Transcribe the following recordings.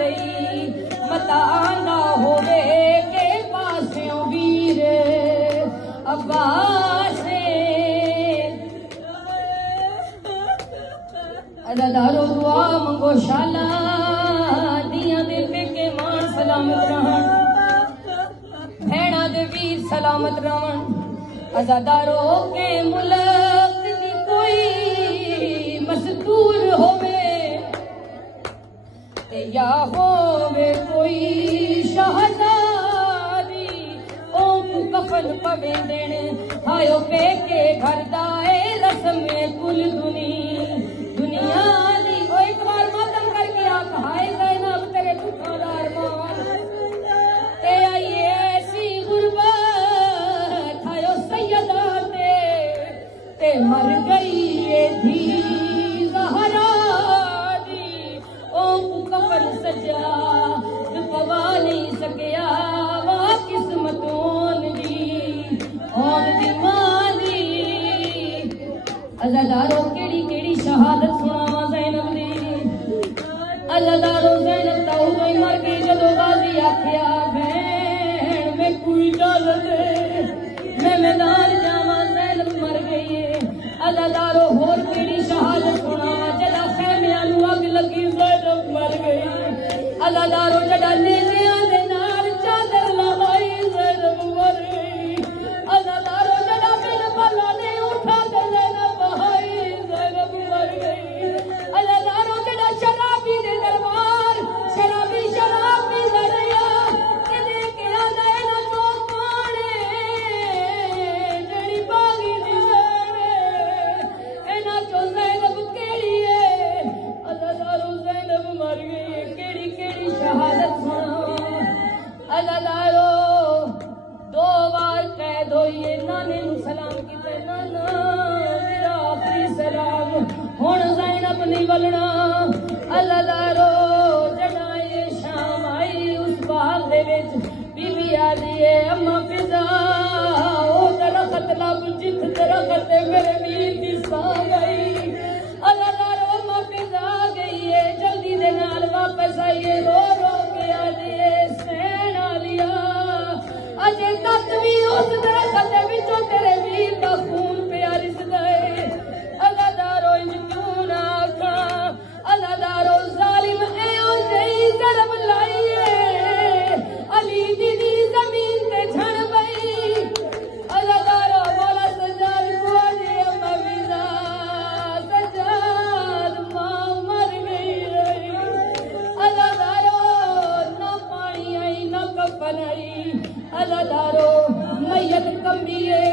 रही मता आंदा होवे के पास्यों वीर अब्बास अदादारो दुआ मंगो शाला दियां दे पेके मान सलामत रहन भैणा दे वीर सलामत रहन अजादारो के मुल्क दी कोई मस्तूर होवे ते या होवे कोई शहजादी ओम कफन पवे देने हायो पेके घर दा ए रस्म कुल दुनिया दी ओ एक बार मातम करके आप हाय ज़ैनब तेरे दुखादार मान ते आई ऐसी गुरबत हायो सैयदा ते मर गई ये धी ज़हरा दी ओम कफन सजा पवा नहीं सकिया वा किस्मतों दी ओन दी मां दी अज़ादारो केड़ी केड़ी शहादत सुनावा ज़ैनब दी अज़ादारो ज़ैनब दा उदों ही मर गई जदों गाज़ी आखिया भैण मैं कोई इजाजत मैं मैदान जावा ज़ैनब मर गई है अज़ादारो होर केड़ी शहादत सुनावा जदा खैमियां नूं अग लगी ज़ैनब मर गई अज़ादारो जदा नेज़ियां दे नाल चादर लवाई ज़ैनब मर गई अज़ादारो जदा बिन भला ने उठा के ज़ैनब बहाई ज़ैनब मर गई अज़ादारो जदा शराबी दे दरबार शराबी लड़िया ते लेके आंदा इन्हां चों पाने जेड़ी बागी दी लड़े इन्हां चों ज़ैनब केड़ी है अज़ादारो ज़ैनब मर गई केड़ी केड़ी शहादत सुनावा अज़ादारो दो बार कैद होइए नाने नूं सलाम कीते नाना मेरा आखिरी सलाम हुण ज़ैनब नहीं वलना अज़ादारो जड़ा ये शाम आई उस बाग दे विच बीबी आदी है अम्मा फिजा ओ दरख्त लब जिथ दरख्त मेरे वीर दी सां गई अज़ादारो अम्मा फिजा गई है जल्दी दे नाल वापस आइए रो रो के आदी है सैन आलिया अजे तक भी उस दरख्त विचों तेरे वीर दा खून पिया रिसदा है अज़ादारो इंज क्यों ना आखां अज़ादारो ज़ालिम एओ जही ज़रब लाई है अली दी ज़मीन ते झड़ गई अज़ादारो मौला सज्जाद को दे अम्मा वीज़ा सज्जाद मां मर गई अज़ादारो ना पानी आई ना कफन आई अज़ादारो मैयत कमी है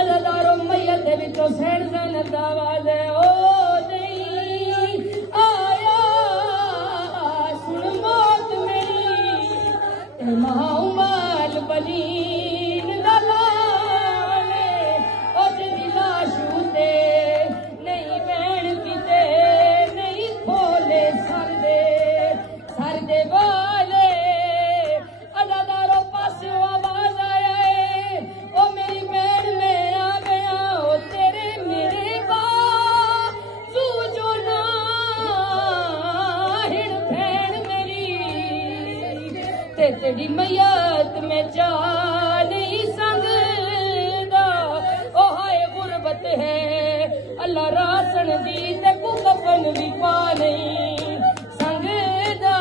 अज़ादारो मैयत दे विचों सैन ज़ैनब दा आवाज़ है ओ नहीं आया सुन मौत मेरी ते महाउमाल बलीन दा लाले ओ जिहदी लाश उते नहीं बैण किते नहीं खोले सर दे वाले अज़ादारो पास्यों आवाज़ आया है ओ मेरी बैण मैं आ गया ओ तेरे मेरे बाजू जो ना हिण भैण मेरी ते तेरी मैयत में जा नहीं संगदा ओ हाय गुरबत है अल्लाह रासन दी ते को कफन भी पा नहीं संगदा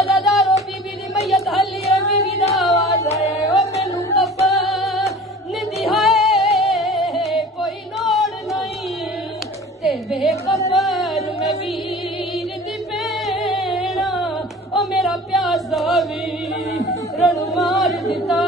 अज़ादारो बीबी दी मैयत हली है बीबी दा आवाज़ आया ओ मैनू कफन दिहाए कोई लोड़ नहीं ते बेकफन मैं वीर दी भैणा ओ मेरा प्यासा वीर रण मार दिता